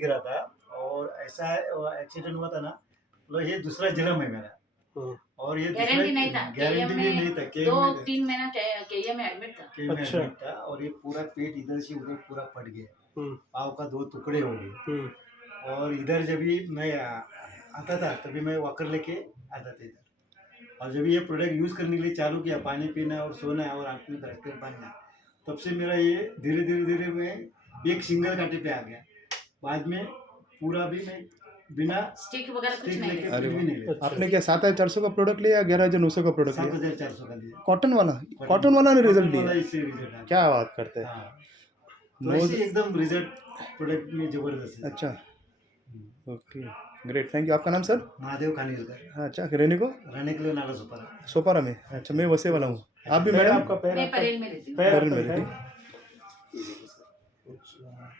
गिरा था और ऐसा एक्सीडेंट हुआ था ना, मतलब ये दूसरा जन्म है मेरा। और ये गारंटी नहीं था, गारंटी भी नहीं था। दो 3 महीना केएम में एडमिट था। अच्छा था, और ये पूरा पेट इधर से उधर पूरा फट गया, पाव का 2 टुकड़े हो गए। और इधर जब भी मैं आता था तभी मैं वॉकर लेके आता था इधर, और जब ये प्रोडक्ट यूज़ करने के लिए चालू किया, पानी पीना और सोना और आँख में ब्रश बांधना, तब से मेरा ये धीरे धीरे धीरे मैं एक सिंगल कांटे पे आ गया। बाद में पूरा भी मैं बिना स्टिक वगैरह कुछ नहीं लेके लेते। कुछ भी नहीं लेता। आपने क्या 7,400 का प्रोडक्ट लिया या 11,900 का प्रोडक्ट लिया? 7,400 का लिया। कॉटन वाला ने रिजल्ट वाला दिया? इससे रिजल्ट आया। क्या बात करते हैं। हाँ, तो ऐसे एकदम रिजल्ट प्रोडक्ट में जबरदस्त है। अच्छा, ओके, ग्रेट, थैंक यू। आपका नाम सर? महादेव खानविलकर। अच्छा, रहने को? रहने के लिए नाला सुपारा। सोपारा में? अच्छा, मैं वसे वाला हूँ। आप भी मैडम? मैं परेल में रहती हूँ। पैर में रहती?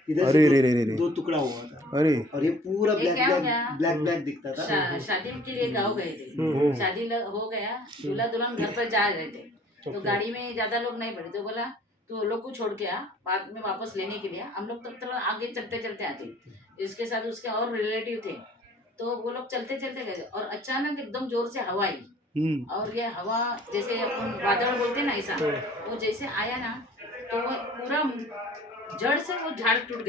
इधर अरे से रे रे रे रे। 2 टुकड़ा हुआ था, अरे और ये पूरा ये क्या हो गया? ब्लैक दिखता था। शादी के लिए गाँव गए थे, शादी हो गया, दूल्हा दुल्हन घर पर जा रहे थे, तो गाड़ी में ज्यादा लोग नहीं बैठे, तो बोला तो लोग को छोड़ के आ, बाद में वापस लेने के लिए हम लोग तब तक आगे चलते चलते आते, इसके साथ उसके और रिलेटिव थे, तो वो लोग चलते चलते गए और अचानक एकदम जोर से हवा आई, और ये हवा जैसे अपन बादल बोलते ना ऐसा, वो जैसे आया ना तो वो पूरा जड़ से वो झाड़ टूट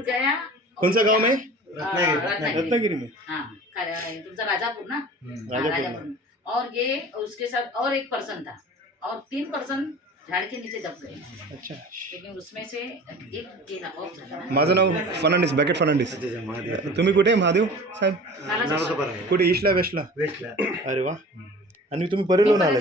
गया। कौन सा गांव में? रत्नागिरी में। हाँ, तुमचा राजापूर ना? राजापूर में। और ये उसके साथ और एक पर्सन था, और 3 पर्सन झाड़ के नीचे दब गए। अच्छा, लेकिन उसमें से एक गेला ऑफ झाला. माझं नाव फर्नांडिस, बॅकेट फर्नांडिस. तुम्ही कुठे महादेव साहेब? नाला सुपारा. कुठे, ईस्टला वेस्टला? वेस्टला. अरे वा. आणि तुम्ही परेलहून आले?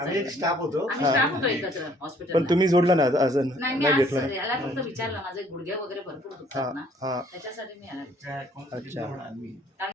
आम्ही एक स्टाफ होतो. आम्ही स्टाफ होतो एकत्र हॉस्पिटलला. पण तुम्ही जोडला ना असं? नाही, मी नाही आज घेतलं? याला फक्त विचारलं, माझे गुडघे वगैरे भरपूर दुखतात ना, हां. त्याच्यासाठी मी आले. अच्छा.